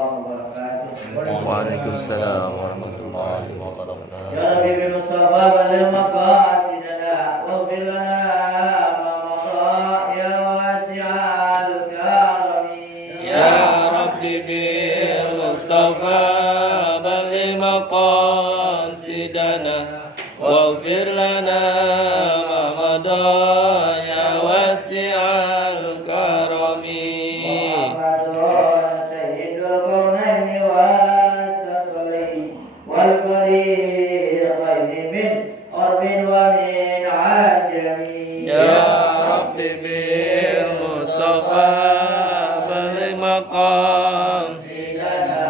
warahmatullahi wabarakatuh. Waalaikumsalam warahmatullahi wabarakatuh. Ya Rabbi bil Mustafa balil maqasidana waghfir lana ma madha ya wasi'al karami. Ya Rabbi bil Mustafa balil maqasidana waghfir lana ma madha ya wasi'al karami. Ya Rabbi bil Mustafa balil maqasidana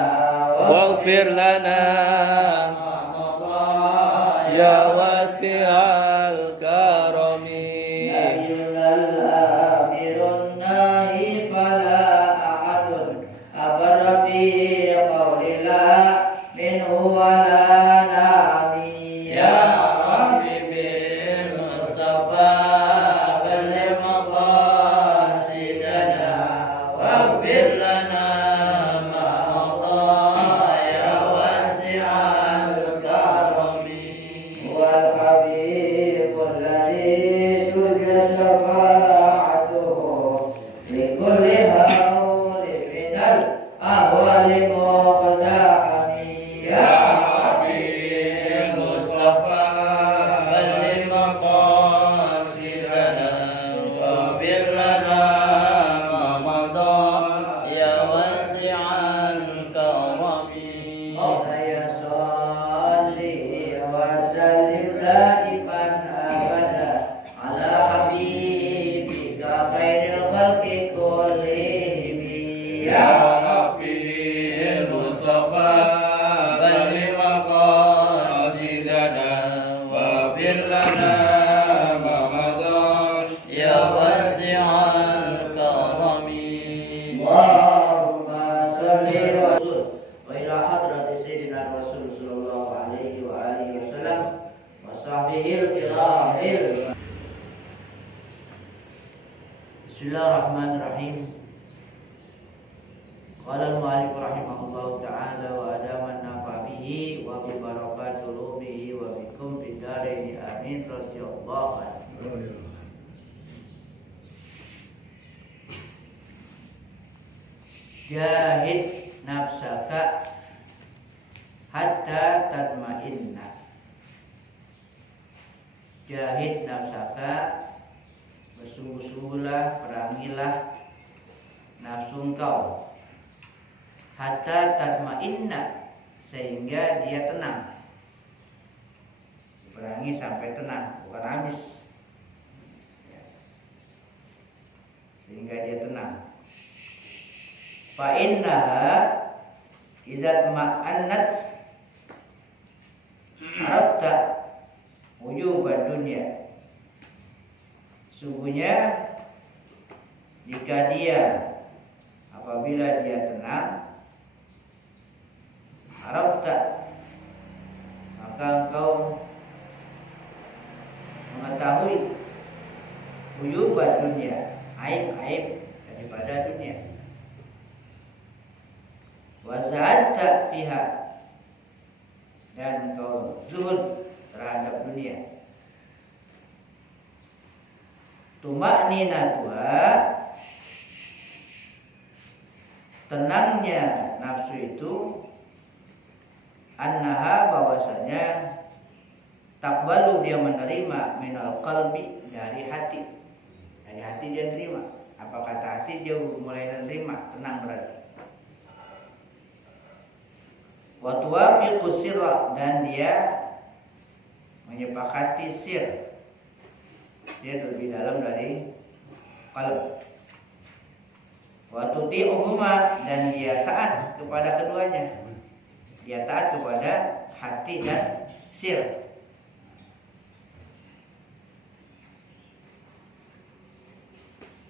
waghfir lana ya wasi'al karami. Bismillahirrahmanirrahim. Qala al-mu'allif rahimahullahu ta'ala wa adaman nafabihi wa bi barakatul lumihi wa bikum fid dharain amin radhiyallahu anhu. Jahid nafsaka hatta tatma'inna. Jahid nafsaka, bersungguh-sungguhlah, perangilah nafsu engkau, hatta tatma'inna, sehingga dia tenang. Perangi sampai tenang, bukan habis, sehingga dia tenang. Fa innaha idza ma'annat arafta wujubad dunya. Sungguhnya jika dia, apabila dia tenang, arafta, maka engkau mengetahui wujubad dunya, aib-aib daripada dunia. Wa zahadta fiha, dan engkau zuhud terhadap dunia. Tuma'ninatuha, tenangnya nafsu itu, annaha, bahwasanya, takbalu, dia menerima, minal qalbi, dari hati. Dari hati dia terima. Apa kata hati, dia mulai menerima, tenang berarti. Wa tuwafiqu sirra, dan dia menyepakati sir. Sir lebih dalam dari qalb. Wa tuti'uhuma, dan dia taat kepada keduanya. Dia taat kepada hati dan sir.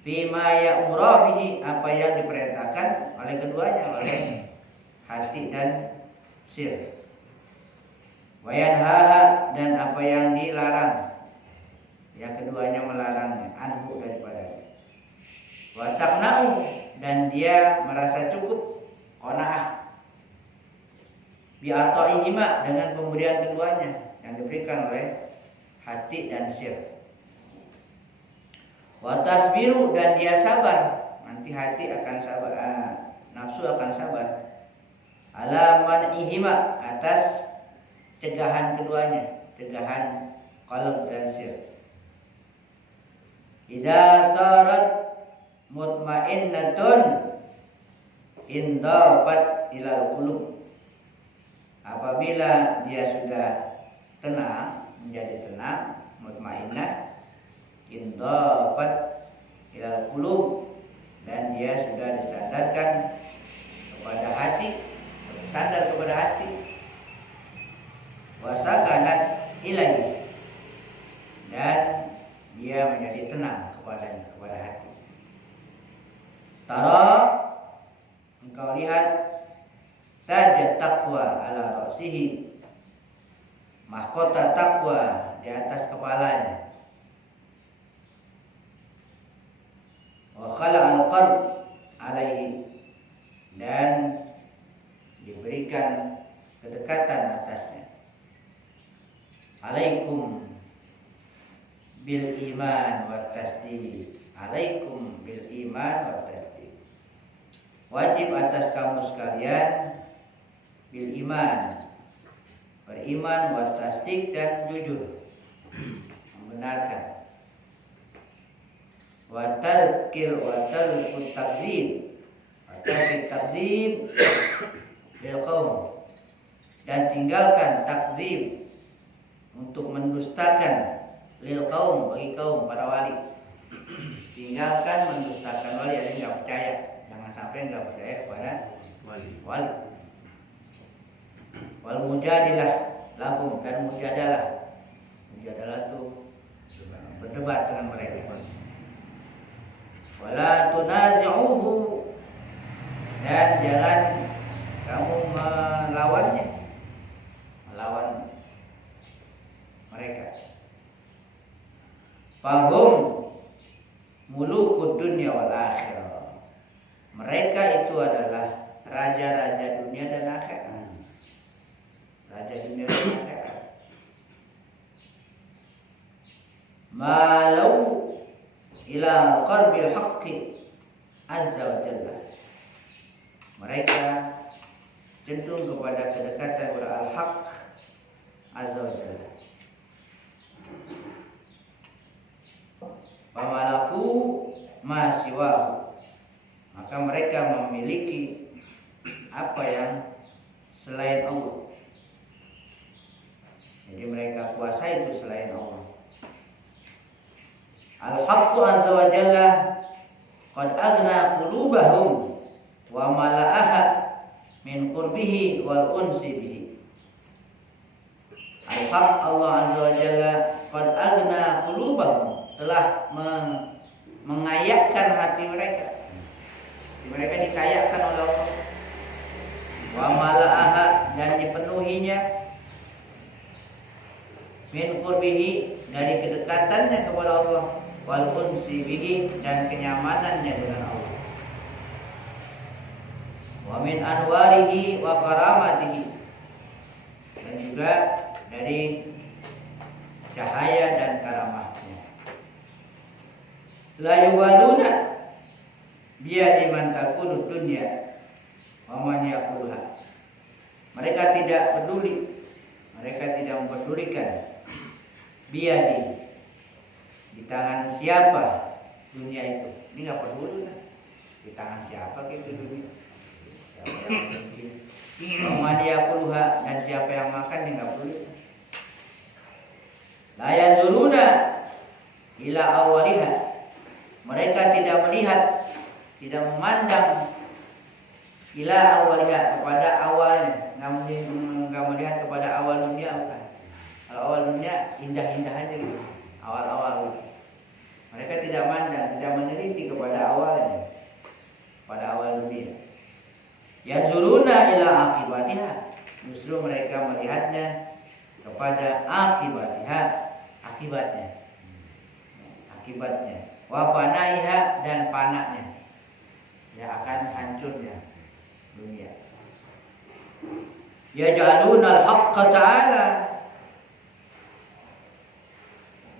Bima ya'muru bihi, apa yang diperintahkan oleh keduanya, oleh hati dan sir. Wa yanha, dan apa yang dilarang, yang keduanya melarangnya, anhu, daripadanya. Wa taqna'u, dan dia merasa cukup, qanaah, bi'ata'ihima, dengan pemberian keduanya yang diberikan oleh hati dan sir. Wa tasbiru, dan dia sabar, nanti hati akan sabar, nafsu akan sabar, ala man'ihima, atas cegahan keduanya, cegahan qalb dan sir. Idza sarat mutmainnatun indafat ilal qulub, apabila dia sudah tenang, menjadi tenang, mutmainnah, indafat ilal qulub, dan dia sudah disandarkan kepada hati, bersandar kepada hati, wasakanat ilaihi, dan dia menjadi tenang kepada hati. Tara, engkau lihat, taj taqwa ala ra'sihi, mahkota takwa di atas kepalanya. Wa khala al-qalb alaihi, dan diberikan kedekatan atasnya. Alaikum bil iman wa tasdiq, alaikum bil iman wa tasdiq, wajib atas kamu sekalian bil iman, beriman, wa tasdiq, dan jujur, membenarkan, wa tarkil takdzib, wa tarkil takdzib bil qaum, dan tinggalkan takdzib, untuk mendustakan, lil kaum, bagi kaum, para wali. Tinggalkan mendustakan wali, ada yang nggak percaya, jangan sampai nggak percaya kepada wali. Wal mujadilah lahum, dan mujadalah itu berdebat dengan mereka. Wala tunazi'uhu, dan jangan kamu melawan mereka. Fahum mulukud dunya wal akhirah, mereka itu adalah raja-raja dunia dan akhirat. Raja dunia dan akhirat. Malau ila qarbil haqqi azza wa jalla, mereka cenderung kepada kedekatan kepada al-haq azza wa jalla. Pamalaku masiwahu, maka mereka memiliki apa yang selain Allah. Jadi mereka kuasai itu selain Allah. Al-haqqu azza wa jalla qad aghna qulubahum wa mala'aha min qurbihi wal unsi bihi. Al-haq, Allah azza wa jalla, qad aghna qulubahum, telah mengayakkan hati mereka. Mereka dikayakkan oleh Allah. Wa mala'aha, dan dipenuhinya, min qurbihi, dari kedekatannya kepada Allah, wal unsi bihi, dan kenyamanannya dengan Allah. Wa min anwarihi wa karamatihi, dan juga dari cahaya dan karamahnya. La yubaluna biadi man takunu dunya wa man yaquluha, mereka tidak peduli, mereka tidak mempedulikan biadi, di tangan siapa dunia itu. Ini nggak peduli kan, di tangan siapa gitu dunia, siapa yang mungkin, wa man yaquluha, dan siapa yang makan, dia nggak peduli. La yanzuruna ila awwaliha, mereka tidak melihat, tidak memandang ila awalnya, kepada awalnya, nggak melihat kepada awal dunia, bukan. Kalau awal dunia indah-indah aja gitu, awal-awal gitu. Mereka tidak mandang, tidak meneliti kepada awalnya, pada awal dunia. Yanzuruna ila akibatiha, justru mereka melihatnya kepada akibatiha, akibatnya, wa panaiha, dan panaknya, ya akan hancurnya dunia. yaj'aluna al-haqqa ta'ala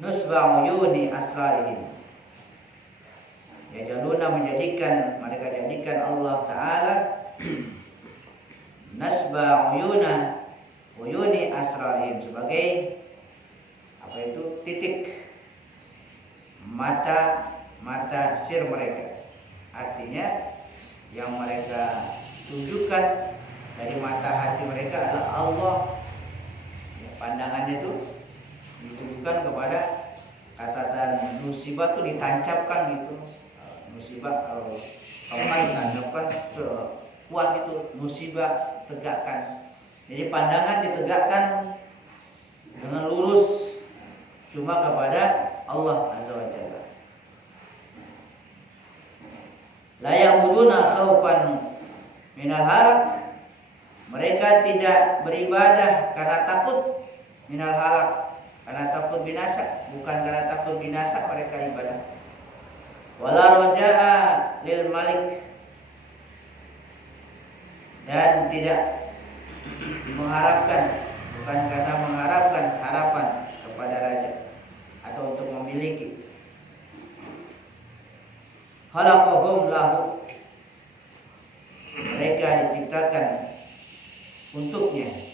nusba uyuni asrarihim. Yaj'aluna mereka jadikan Allah Ta'ala nasba uyuni asrarihim sebagai apa itu, titik mata sir mereka. Artinya yang mereka tunjukkan dari mata hati mereka adalah Allah. Ya, pandangannya itu ditujukan kepada kata musibah itu ditancapkan gitu. Musibah kalau kapan ditancapkan kuat itu, musibah tegakkan. Jadi pandangan ditegakkan dengan lurus cuma kepada Allah Azza wa Jalla. La ya'buduna khaufan minal halak. Mereka tidak beribadah karena takut minal halak, karena takut binasa, bukan karena takut binasa mereka ibadah. Wala roja'a lil malik, dan tidak mengharapkan, bukan karena mengharapkan harapan kepada raja atau untuk memiliki. Khalaqahum lahu, mereka diciptakan untuknya,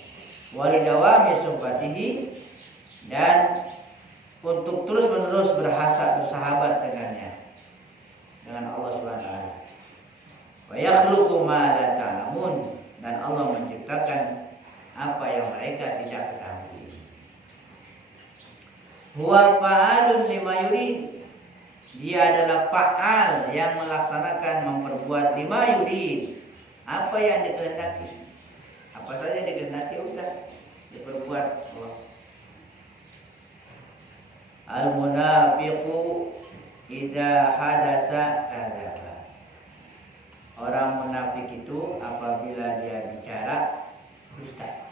walidawami suhbatihi, dan untuk terus menerus bersahabat dengannya, dengan Allah Subhanahu wa taala. Wa yakhluqu ma la ta'lamun, dan Allah menciptakan apa yang mereka tidak ketahui. Huwa fa'alun lima yurid, dia adalah fa'al yang melaksanakan, memperbuat lima yurid, apa yang dikehendaki. Apa saja dikehendaki udah diperbuat Allah. Al-munafiqu idza hadasa kadzaba. Orang munafik itu apabila dia bicara dusta.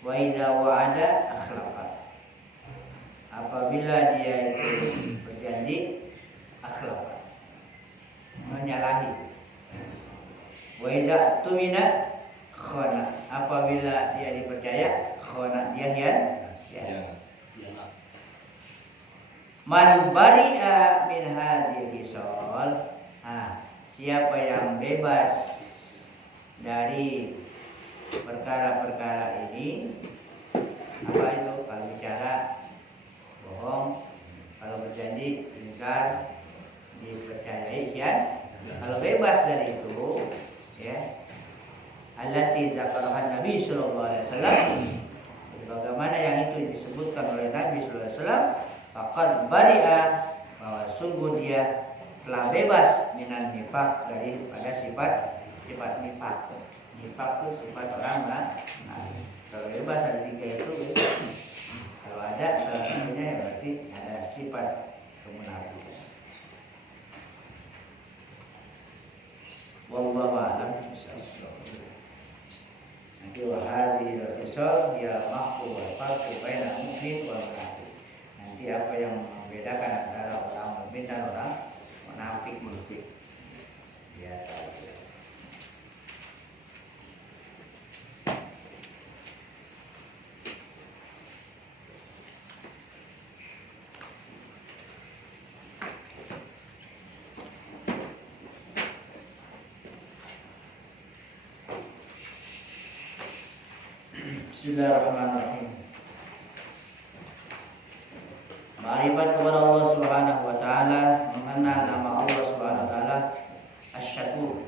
Wa idza wa'ada akhlafa. Apabila dia itu berjanji akhlafa, menyalahi. Wa idza tumina khana, apabila dia dipercaya khana, dia hianat. Man bari'a min hadhihi hisal, siapa yang bebas dari perkara-perkara ini, apa itu? Kalau bicara bohong, kalau berjanji ingkar, dipercayai kalau bebas dari itu, ya, allati zakarahan Nabi sallallahu alaihi wasallam, bagaimana yang itu disebutkan oleh Nabi sallallahu alaihi wasallam, faqad bari'a, bahwa sungguh dia telah bebas minan nifaq, daripada sifat nifaq. Nifaq itu sifat orang kalau bebas dari tiga itu, kalau ada salah satunya ya berarti ada sifat kemunafikan. Wallahu a'lam. Nanti wahadi al-fisal ya mahku wal farqu baina mu'min wal munafik. Nanti apa yang membedakan antara orang mukmin dan orang munafik. Ya. Bismillahirrahmanirrahim. Ma'rifat kepada Allah Subhanahu wa taala, mengenal nama Allah Subhanahu wa taala Asy-Syakur.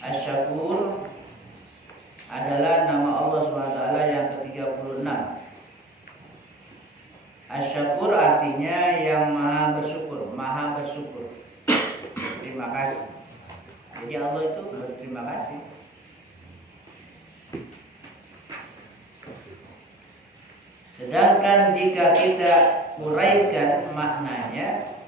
Asy-Syakur adalah nama Allah Subhanahu wa taala yang ke-36. Asy-Syakur artinya yang maha bersyukur. Terima kasih. Jadi Allah itu berterima kasih. Sedangkan jika kita uraikan maknanya,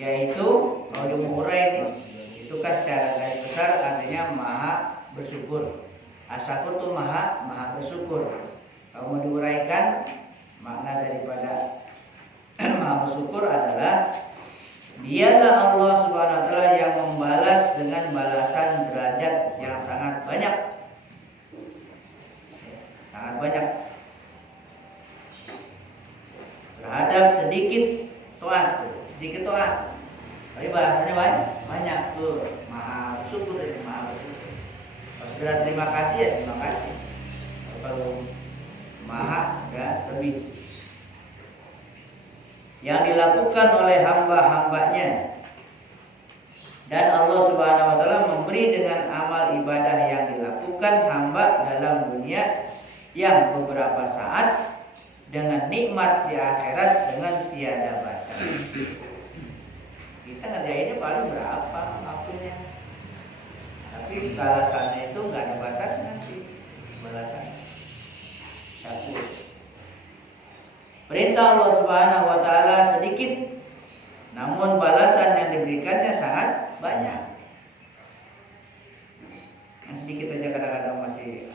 yaitu kalau diurai itu kan secara garis besar artinya maha bersyukur. Asy-Syakur itu maha bersyukur. Kalau mau diuraikan makna daripada Maha bersyukur adalah dialah Allah Subhanahu wa taala yang membalas dengan balasan derajat yang sangat banyak. Sangat banyak. Terhadap sedikit taat. Tapi bahasanya banyak tuh. Maha bersyukur. Kalau segera terima kasih ya terima kasih. Kalau maha ya lebih. Yang dilakukan oleh hamba-hambanya, dan Allah Subhanahu wa taala memberi dengan amal ibadah yang dilakukan hamba dalam dunia yang beberapa saat dengan nikmat di akhirat dengan tiada batas. Kita ngerjainnya paling berapa waktunya, tapi balasannya itu nggak ada batas nanti balasannya. Syakur. Perintah Allah Subhanahu wa taala sedikit, namun balasan yang diberikannya sangat banyak. Yang sedikit aja kadang-kadang masih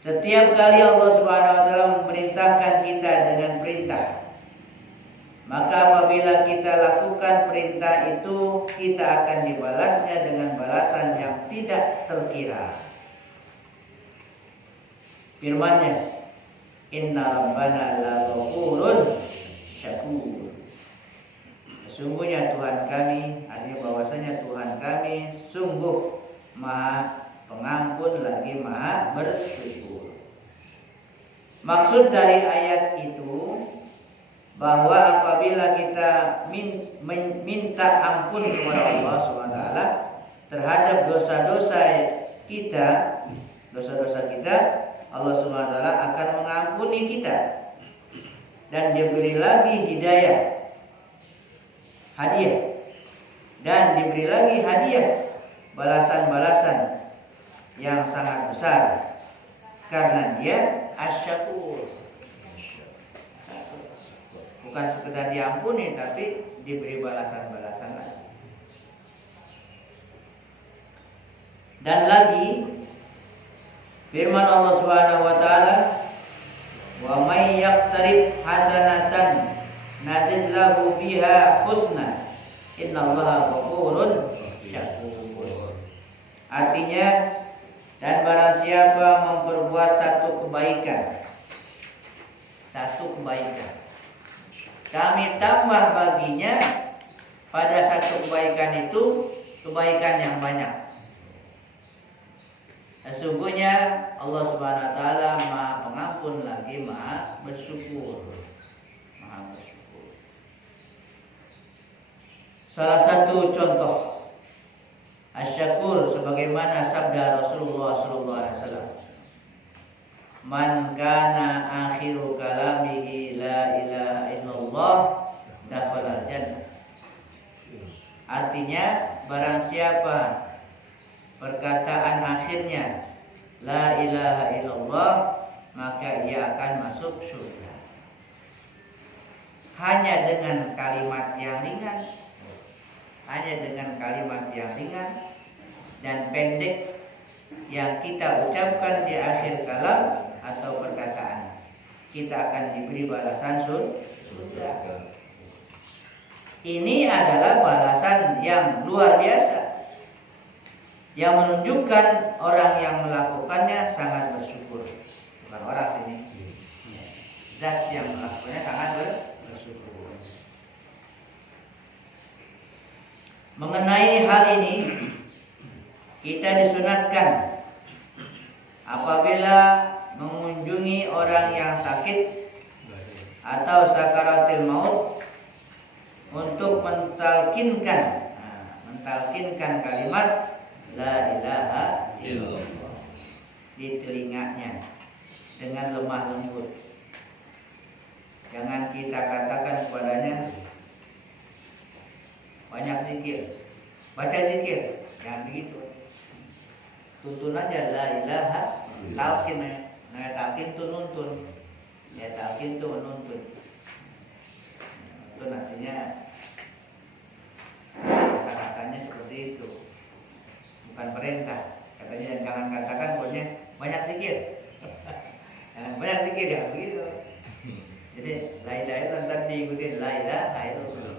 setiap kali Allah Subhanahu wa taala memerintahkan kita dengan perintah, maka apabila kita lakukan perintah itu, kita akan dibalasnya dengan balasan yang tidak terkira. Firman-Nya, Inna Rabbana la ghafurun syakur. Sesungguhnya Tuhan kami, artinya bahwasanya Tuhan kami sungguh Maha Pengampun lagi Maha Bersyukur. Maksud dari ayat itu bahwa apabila kita minta ampun kepada Allah SWT terhadap dosa-dosa kita, Allah SWT akan mengampuni kita dan diberi lagi hidayah, hadiah, dan diberi lagi hadiah balasan-balasan yang sangat besar karena dia asyakur. Bukan sekedar diampuni tapi diberi balasan-balasan lagi. Dan lagi firman Allah Subhanahu wa taala, "Wa may yaqtarib hasanatan nazid lahu biha husna. Innallaha ghafurun syakur." Artinya, dan barang siapa memperbuat satu kebaikan, kami tambah baginya pada satu kebaikan itu kebaikan yang banyak. Sesungguhnya Allah Subhanahu wa taala Maha Pengampun lagi Maha Bersyukur. Salah satu contoh asyakur sebagaimana sabda Rasulullah SAW, "Man kana akhiru kalamihi la ilaha illallah dakhala jannah." Artinya, barang siapa perkataan akhirnya la ilaha illallah, maka ia akan masuk surga. Hanya dengan kalimat yang ringan, dan pendek yang kita ucapkan di akhir kalam atau perkataan, kita akan diberi balasan surga. Ini adalah balasan yang luar biasa, yang menunjukkan orang yang melakukannya sangat bersyukur. Bukan orang sini, zat yang melakukannya sangat bersyukur. Mengenai hal ini, kita disunatkan apabila mengunjungi orang yang sakit atau sakaratil maut untuk mentalkinkan kalimat la ilaha illallah di telinganya dengan lemah lembut. Jangan kita katakan kepadanya banyak zikir, baca zikir, jangan begitu. Tuntun aja la ilaha, talkin tuh nuntun, ya talkin tuh menuntun. Itu artinya kata-katanya seperti itu, bukan perintah. Katanya jangan katakan pokoknya banyak zikir. zikir ya begitu. Jadi la ilaha illallah nanti diikutin la ilaha illallah.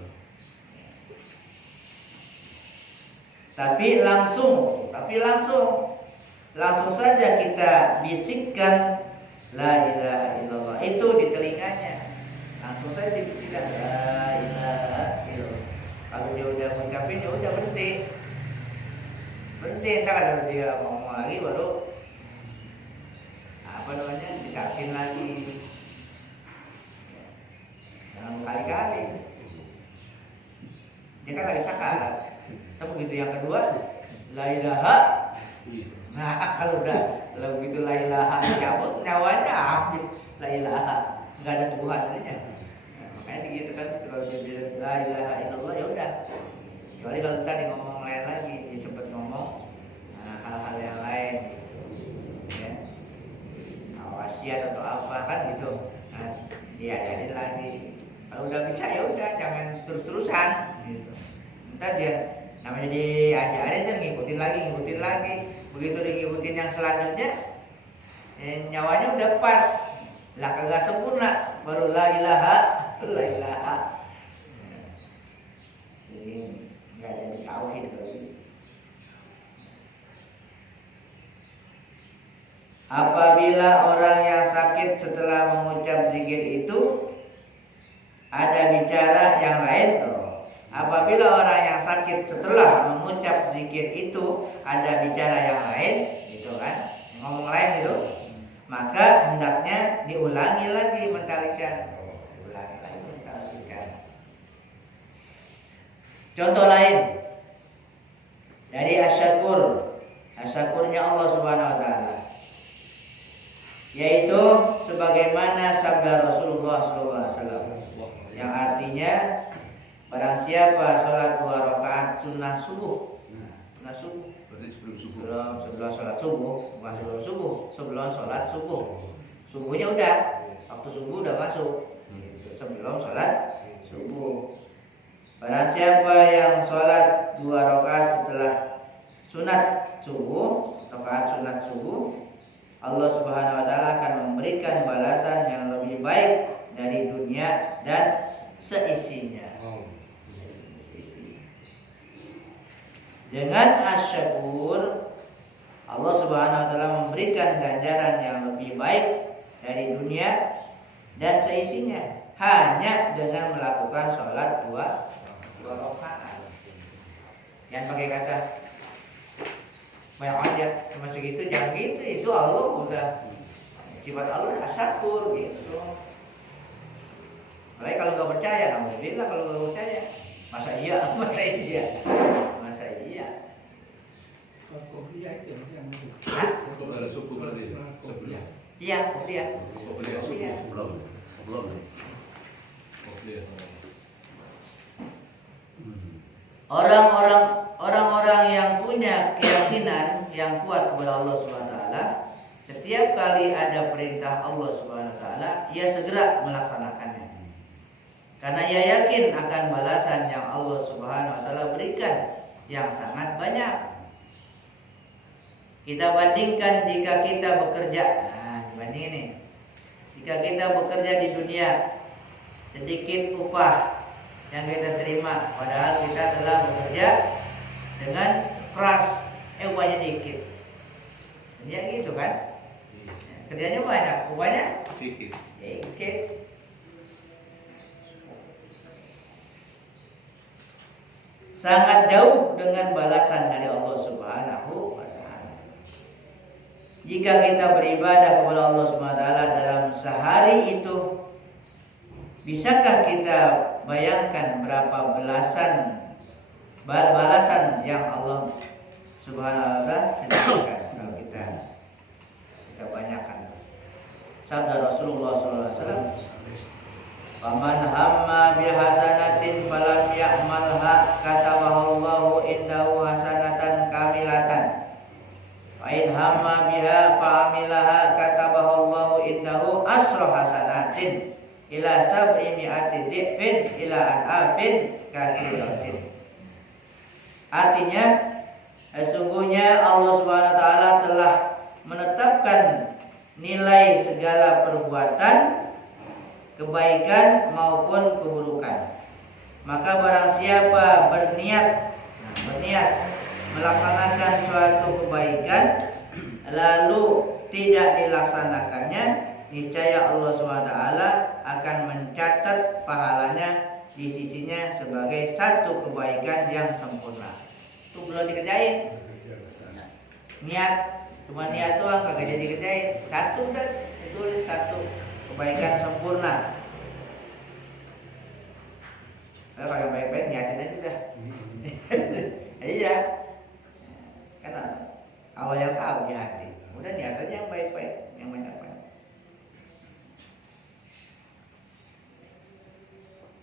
Tapi langsung saja kita bisikkan la ilaha illallah itu di telinganya. Langsung saja dibisikkan la ilaha illallah. Kalau dia udah mengucapin ya udah berhenti. Entar kalau dia ngomong lagi baru dikakin lagi. Jangan berkali-kali. Dia kan lagi sakarat. Tapi begitu yang kedua la ilaha. Nah kalau begitu la ilaha dicabut nyawanya habis. La ilaha nggak ada Tuhan adanya. Makanya gitu kan kalau dia bilang la ilaha illallah ya udah. Kecuali kalau tadi ngomong lain lagi, dia sempat ngomong hal-hal yang lain gitu. Ya. Wasiat atau apa kan gitu. Nah, diajarin lagi. Kalau udah bisa ya udah jangan terus-terusan gitu. Entar dia namanya diajarin kan ngikutin lagi. Begitu ngikutin yang selanjutnya nyawanya udah pas. Lah kagak sempurna baru la ilaha. Jadi enggak jadi tauhid lagi. Apabila orang yang sakit setelah mengucap zikir itu ada bicara yang lain, apabila orang yang sakit setelah mengucap zikir itu ada bicara yang lain, gitu kan, ngomong lain gitu, maka hendaknya diulangi lagi mentalikan. Contoh lain dari asyakurnya Allah Subhanahu Wa Taala, yaitu sebagaimana sabda Rasulullah SAW yang artinya barang siapa sholat 2 rakaat sunnah subuh, berarti sebelum subuh, sebelum sholat subuh, bukan sebelum sholat subuh, subuhnya udah, waktu subuh udah masuk, sebelum sholat subuh. Barang siapa yang sholat 2 rakaat setelah sunat subuh, Allah Subhanahu Wa Taala akan memberikan balasan yang lebih baik dari dunia dan seisinya. Dengan asyakur, Allah Subhanahu Wa Taala memberikan ganjaran yang lebih baik dari dunia dan seisinya hanya dengan melakukan sholat 2 rakaat. Jangan pakai kata banyak aja cuma segitu, jangan gitu. Itu Allah udah sifat Allah asyakur gitu. Apalagi kalau nggak percaya, alhamdulillah kalau nggak percaya. Masa iya? Ada subuh berarti sebelum. Iya, kopiah. Sebelum. Orang-orang yang punya keyakinan yang kuat kepada Allah Subhanahu Wa Taala, setiap kali ada perintah Allah Subhanahu Wa Taala, ia segera melaksanakannya. Karena ia yakin akan balasan yang Allah Subhanahu Wa Taala berikan yang sangat banyak. Kita bandingkan jika kita bekerja. Dibandingin nih. Jika kita bekerja di dunia, sedikit upah yang kita terima, padahal kita telah bekerja dengan keras, upahnya dikit. Ya gitu kan? Kerjanya banyak, upahnya Dikit. Sangat jauh dengan balasan dari Allah Subhanahu Wa Taala. Jika kita beribadah kepada Allah Subhanahu Wa Taala dalam sehari itu, bisakah kita bayangkan berapa balasan yang Allah Subhanahu Wa Taala sediakan kalau kita banyakkan. Sabda Rasulullah SAW, "Faman hamma bihasanatin falam ya'malha katabahallahu indahu hasanatan kamilatan. Wa in hamma biha fa'amilaha katabahallahu indahu asra hasanatin ila sab'i mi'ati dhi'fin ila an'afin katsiratin." Artinya, sesungguhnya Allah Subhanahu Wa Taala telah menetapkan nilai segala perbuatan kebaikan maupun keburukan. Maka barang siapa berniat melaksanakan suatu kebaikan lalu tidak dilaksanakannya, niscaya Allah SWT akan mencatat pahalanya di sisinya sebagai satu kebaikan yang sempurna. Itu belum dikerjain. Niat, cuma niat doang kagak jadi dikerjain. Satu dan ditulis satu kebaikan sempurna. Kalau yang baik-baik niatin aja dah. Iya. Karena Allah yang tahu di hati. Udah niatannya yang baik-baik, yang banyak-banyak.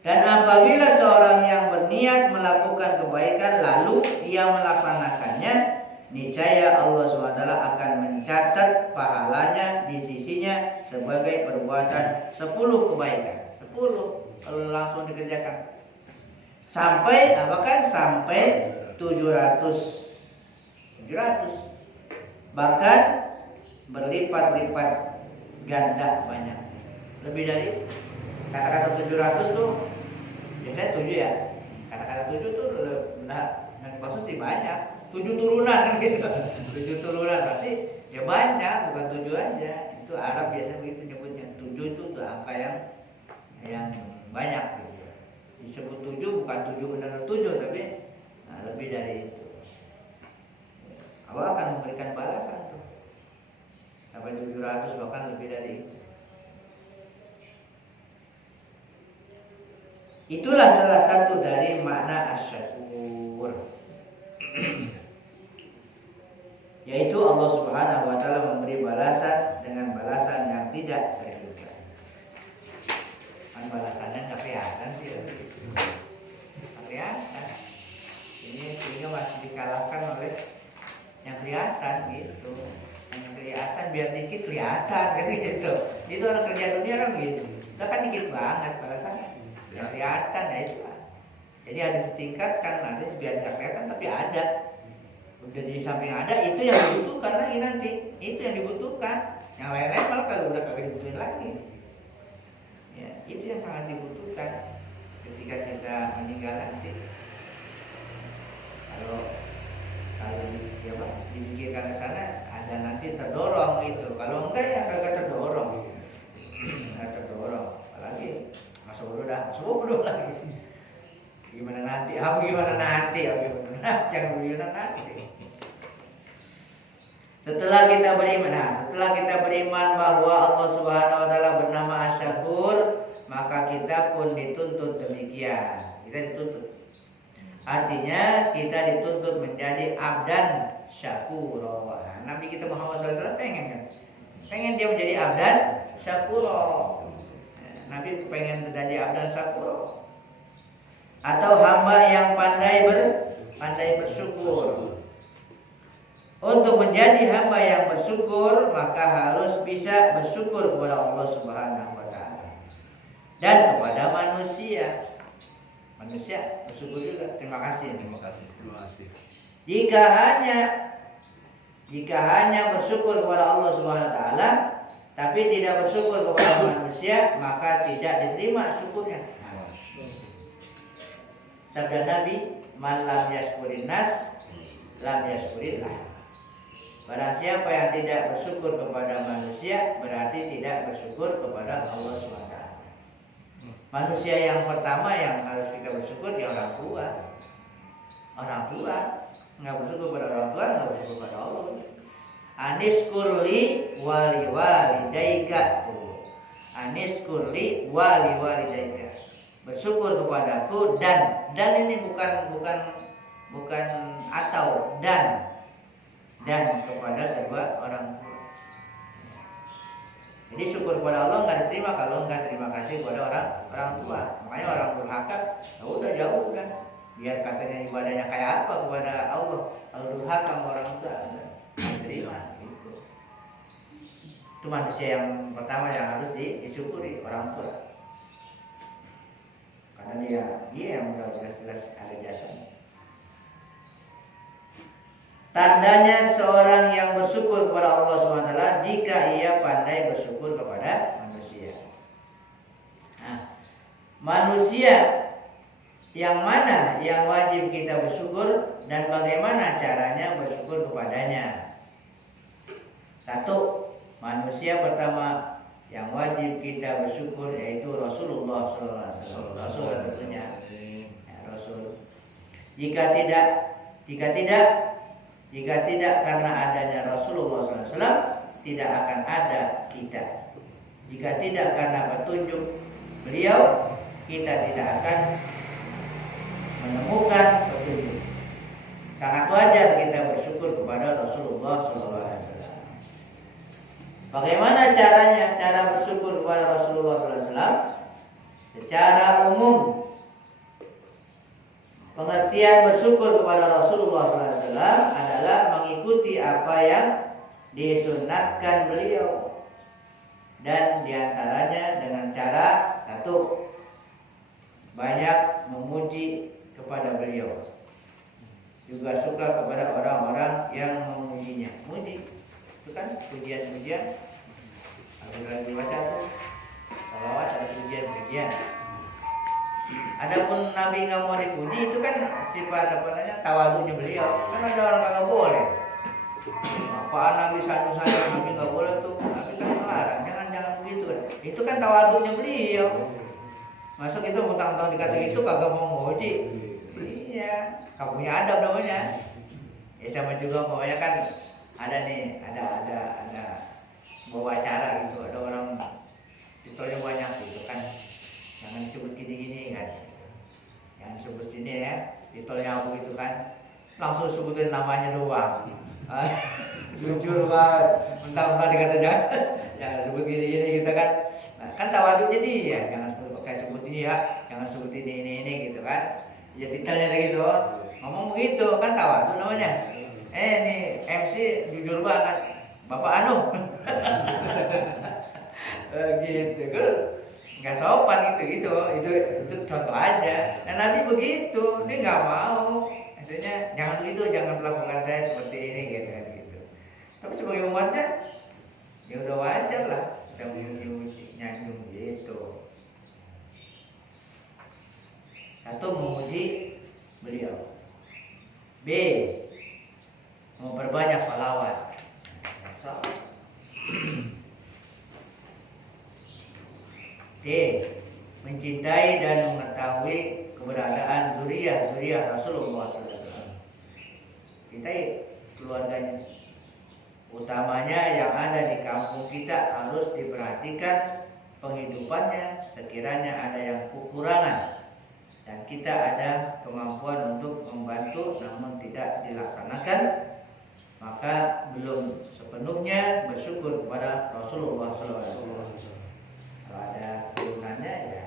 Dan apabila seorang yang berniat melakukan kebaikan lalu ia melaksanakannya, niscaya Allah SWT akan mencatat pahalanya di sisinya sebagai perbuatan 10 kebaikan. 10 kalau langsung dikerjakan. Sampai apa kan? Sampai 700. Bahkan berlipat-lipat ganda banyak. Lebih dari kata-kata 700 tuh biasanya 7 ya. Kata-kata 7 tuh maksud sih banyak. 7 turunan kan gitu. 7 turunan berarti ya banyak, bukan 7 aja. Itu Arab biasanya begitu nyebutnya. 7 itu tuh angka yang banyak gitu. Disebut 7 bukan 7 benar 7 tapi lebih dari itu. Allah akan memberikan balasan tuh sampai 700 bahkan lebih dari itu. Itulah salah satu dari makna asy-syukur. Yaitu Allah Subhanahu wa taala memberi balasan dengan balasan yang tidak terhingga. Kan balasannya enggak kelihatan sih. Kelihatan. Ini sehingga masih dikalahkan oleh yang kelihatan gitu. Yang kelihatan biar dikit kelihatan kan gitu. Itu orang kerja dunia kan gitu. Udah kan dikit banget balasannya. Yang kelihatan ya itu. Jadi harus ditingkatkan, ada biar nggak kelihatan tapi ada. Udah di samping ada itu yang dibutuhkan lagi nanti. Itu yang dibutuhkan. Yang lain-lain malah kalau udah kagak dibutuhin lagi. Ya, itu yang sangat dibutuhkan ketika kita meninggal nanti. Kalau dipikirkan ke sana ada nanti terdorong itu. Kalau enggak ya kagak terdorong. Enggak terdorong. Apalagi masuk bodoh lagi. Gimana nanti? Gimana nanti? Jangan gimana nanti. Setelah kita beriman bahwa Allah Subhanahu wa taala bernama Asy-Syakur, maka kita pun dituntut demikian. Kita dituntut. Artinya kita dituntut menjadi abdan syakuro. Nabi kita Muhammad SAW pengen kan? Pengen dia menjadi abdan syakuro. Nabi pengen menjadi abdan syakuro. Atau hamba yang pandai bersyukur. Untuk menjadi hamba yang bersyukur, maka harus bisa bersyukur kepada Allah Subhanahu wa taala dan kepada manusia. Manusia bersyukur juga. Terima kasih. Jika hanya bersyukur kepada Allah Subhanahu wa taala tapi tidak bersyukur kepada manusia, maka tidak diterima syukurnya. Sabda Nabi, "Man lam yashkurin nas, lam yashkurillah." Barang siapa yang tidak bersyukur kepada manusia, berarti tidak bersyukur kepada Allah SWT. Manusia yang pertama yang harus kita bersyukur ya orang tua. Orang tua nggak bersyukur kepada orang tua, nggak bersyukur kepada Allah. Aniskurli wali walidaika. Aniskurli wali walidaika. Bersyukur kepadaku dan ini bukan atau dan kepada kedua orang tua. Jadi syukur kepada Allah nggak diterima kalau nggak terima kasih kepada orang tua. Makanya orang durhaka, jauh udah. Biar katanya ibadahnya kayak apa kepada Allah, kalau durhaka sama orang tua nggak diterima. Gitu. Itu manusia yang pertama yang harus disyukuri, orang tua. Karena dia yang udah jelas-jelas ada jasanya. tandanya seorang yang bersyukur kepada Allah SWT jika ia pandai bersyukur kepada manusia. Nah, manusia yang mana yang wajib kita bersyukur dan bagaimana caranya bersyukur kepadanya? Satu, manusia pertama yang wajib kita bersyukur yaitu Rasulullah SAW. Rasul tentunya, ya, Rasul. Jika tidak karena adanya Rasulullah SAW, tidak akan ada kita. Jika tidak karena petunjuk beliau, kita tidak akan menemukan petunjuk. Sangat wajar kita bersyukur kepada Rasulullah SAW. Bagaimana caranya? Cara bersyukur kepada Rasulullah SAW secara umum. Pengertian bersyukur kepada Rasulullah SAW adalah mengikuti apa yang disunatkan beliau, dan diantaranya dengan cara satu, banyak memuji kepada beliau, juga suka kepada orang-orang yang memujinya. Muji itu kan pujian-pujian. Lagi baca tuh salawat, ada pujian-pujian. Adapun Nabi nggak mau dipuji, itu kan sifat apa namanya, tawadunya beliau. Kan ada orang kagak boleh. Apaan Nabi sandu-sandu, Nabi nggak boleh tuh. Nabi kan melarang, jangan begitu kan. Itu kan tawadunya beliau. Masuk itu mentang-mentang dikata itu kagak mau muji. Iya, kagak punya adab namanya. Ya sama juga pokoknya kan ada nih, ada bawa acara gitu, ada orang titelnya banyak gitu kan. Jangan disebut gini-gini kan. Jangan disebut sini ya, titelnya apa gitu kan. Langsung sebutin namanya doang. Jujur banget, mentang-mentang dikata jangan sebut gini-gini gitu kan. Nah, kan tawaduknya dia, jangan sebut ini ya, jangan sebut ini gitu kan. Ya titelnya gitu. Ngomong begitu kan tawaduk namanya. Nih MC jujur banget, Bapak Anu. Gitu kan. Nggak sopan gitu. Itu contoh aja. Dan Nabi begitu, dia nggak mau. Maksudnya jangan begitu, jangan melakukan saya seperti ini gitu kan gitu. Tapi sebagai umatnya, ya udah wajar lah kita memuji, nyanjung gitu. Satu, memuji beliau. B, memperbanyak sholawat. D, mencintai dan mengetahui keberadaan zuriat Rasulullah SAW. Cintai keluarganya. Utamanya yang ada di kampung kita harus diperhatikan penghidupannya, sekiranya ada yang kekurangan dan kita ada kemampuan untuk membantu namun tidak dilaksanakan, maka belum sepenuhnya bersyukur kepada Rasulullah SAW. Kalau ada keturunannya ya,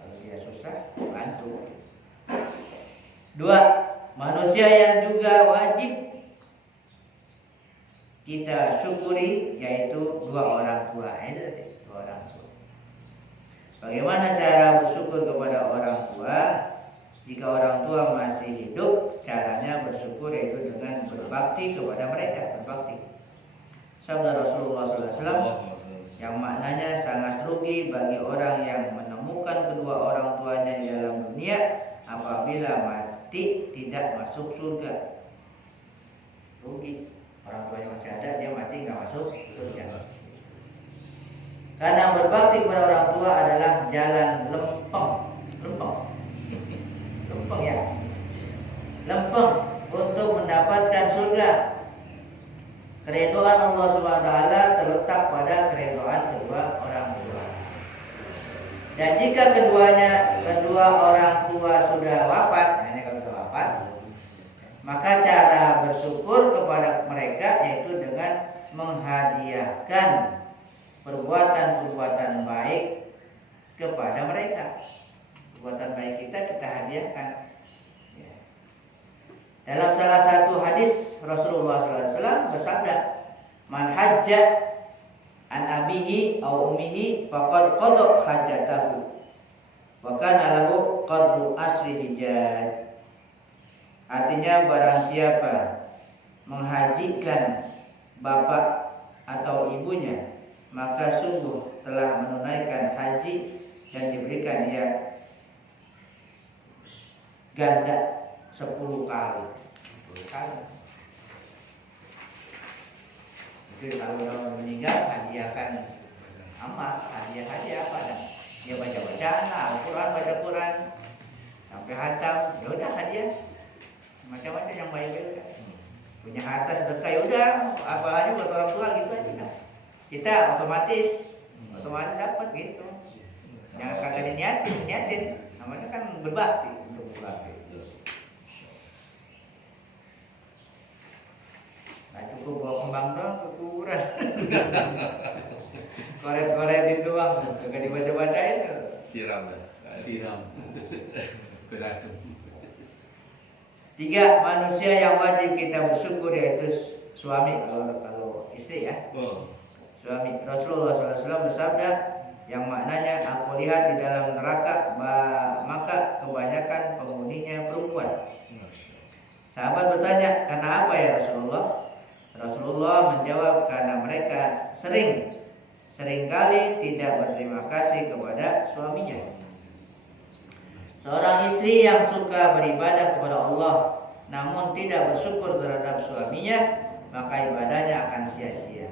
kalau dia susah bantu. Dua, manusia yang juga wajib kita syukuri yaitu dua orang tua. Itu dua orang tua. Bagaimana cara bersyukur kepada orang tua? Jika orang tua masih hidup, caranya bersyukur yaitu dengan berbakti kepada mereka, berbakti. Sabda Rasulullah SAW yang maknanya sangat rugi bagi orang yang menemukan kedua orang tuanya di dalam dunia apabila mati tidak masuk surga. Rugi, orang tuanya masih ada, dia mati nggak masuk surga. Karena berbakti kepada orang tua adalah jalan lempeng ya, lempeng untuk mendapatkan surga. Keridhaan Allah SWT terletak pada keridhaan kedua orang tua. Dan jika kedua orang tua sudah wafat, hanya kalau sudah wafat, maka cara bersyukur kepada mereka yaitu dengan menghadiahkan perbuatan-perbuatan baik kepada mereka. Perbuatan baik kita hadiahkan. Dalam salah satu hadis Rasulullah SAW bersabda, "Man hajja an abihi aw ummihi faqad qada hajatahu wa kana lahu qadru asri hijaj." Artinya barang siapa menghajikan bapak atau ibunya, maka sungguh telah menunaikan haji dan diberikan dia ganda 10 kali. 10 kali. Jadi kalau orang meninggal hadiahkan amal, hadiah apa dah? Dia baca-bacaan Al-Quran, baca Quran sampai hatam, ya udah hadiah macam-macam yang baik-baik. Punya harta sedekah ya udah, apalagi buat orang tua gitu aja. Kita otomatis dapat gitu. Jangan kagak niatin, namanya kan berbakti untuk berbakti. Nah cukup bawa kembang doang ke kuburan. Koret-koretin doang, kagak dibaca-bacain. Siram. Beradum. 3 manusia yang wajib kita bersyukur yaitu suami, kalau istri ya. Suami. Rasulullah SAW bersabda yang maknanya aku lihat di dalam neraka maka kebanyakan penghuninya perempuan. Sahabat bertanya, karena apa ya Rasulullah? Rasulullah menjawab, karena mereka seringkali tidak berterima kasih kepada suaminya. Seorang istri yang suka beribadah kepada Allah namun tidak bersyukur terhadap suaminya, maka ibadahnya akan sia-sia.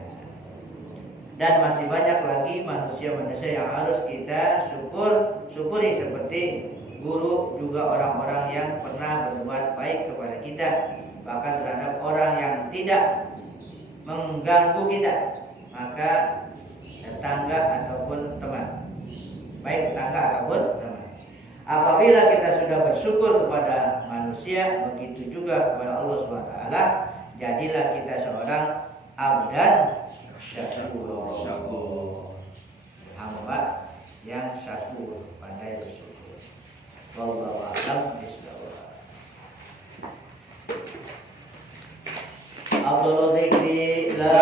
Dan masih banyak lagi manusia-manusia yang harus kita syukuri seperti guru, juga orang-orang yang pernah berbuat baik kepada kita, bahkan terhadap orang yang tidak mengganggu kita, maka tetangga ataupun teman, baik tetangga ataupun teman. Apabila kita sudah bersyukur kepada manusia, begitu juga kepada Allah SWT, jadilah kita seorang abdan syakur, hamba yang syakur, pandai bersyukur. Wallahu a'lam bishawab. Abdul Zikri la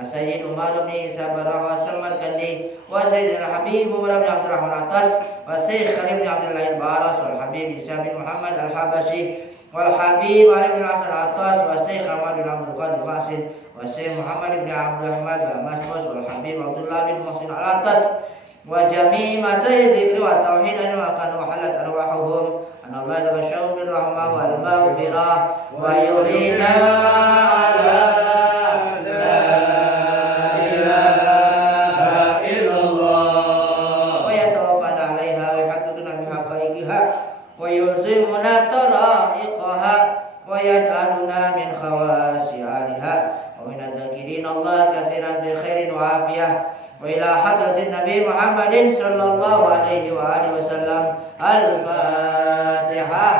Sayyid Umar bin Isa Barah wa Samarkandi wa Sayyidina Habib Umar bin Abdul Rahman Atas wa Syekh Khalid bin Abdullah Al-Baras wal Habib Isa bin Muhammad Al-Habashi wal Habib Ali bin Hasan Atas wa Syekh Ahmad bin Abdul Qadir Masin wa Syekh Muhammad bin Abdul Rahman Al-Masmus wal Habib Abdullah bin Muhsin Al-Atas wa jami' masyayikh dzikri wa tauhid an makan wa halat arwahuhum an Allah tasyau bir rahmah wal maghfirah wa yurina ala ويلزمنا طرائقها ويجعلنا من خواص آلها ومن الذاكرين الله كثيرا بخير وعافية وإلى حضرة النبي محمد صلى الله عليه وآله وسلم الفاتحة.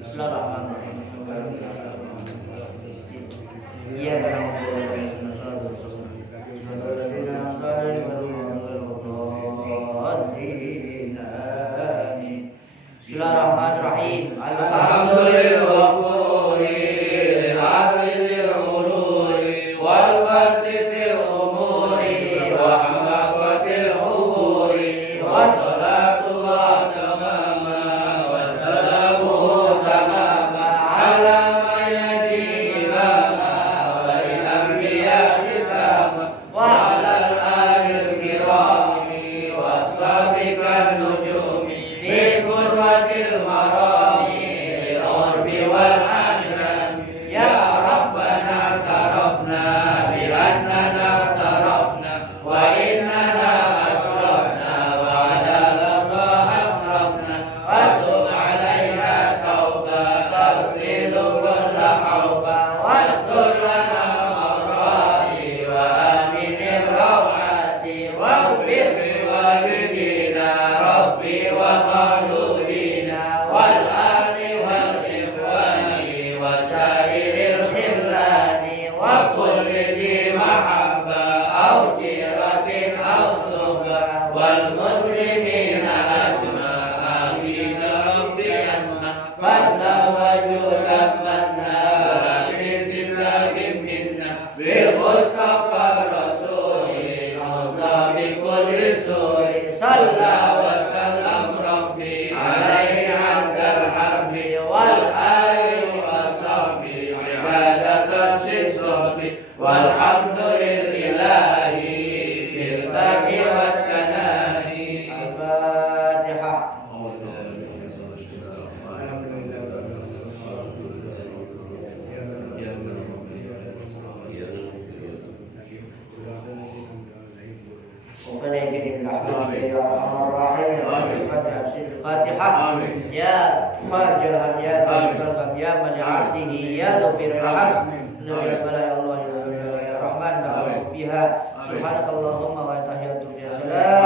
بسم الله الرحمن الرحيم. Bismillahirrahmanirrahim. Alhamdulillahirrahmanirrahim. Al-Adil al-Ururi wal Fatih fil umuri wa hamaqatil huburi wa salatullah tamama wa salamuhu tamama ala mayyadi imama wa al-anbiya kitama wa ala al-alil kirami wa sabiqan nujumi bi qurratil marami al-urbi wal anjam ya rabbana tarafna bi annana tarafna wa innana asrafna wa ala laza asrafna wa tub alayna tauba tarsilu kulla hawba wastur lana mawrati wa aminir rawati wa ghfir li walidina rabbi wa mawludina wal ali wal ikhwani wa sairil khillani wa kulli di mahabba au jiratin au suhba wal muslimina ajma amin rabbi asma fadla wa julan manna min tisabim minna bil mustafa rasuli Allah bi kulli suri salla wa sallam rabbi alaihi abdal habbi wal ali wa sahbi ibadatan sisobi walhamdulillahi fil baqi wat kanahi. Al-Fatihah. وكذلك بالرحمة يا أرحم الراحمين. الفاتحة. يا فرج الهم يا كاشف الغم يا من عبده يا ذكر الرحم نبي البلاء يا الله يا رحمن بها سبحانك اللهم وتحياتك يا سلام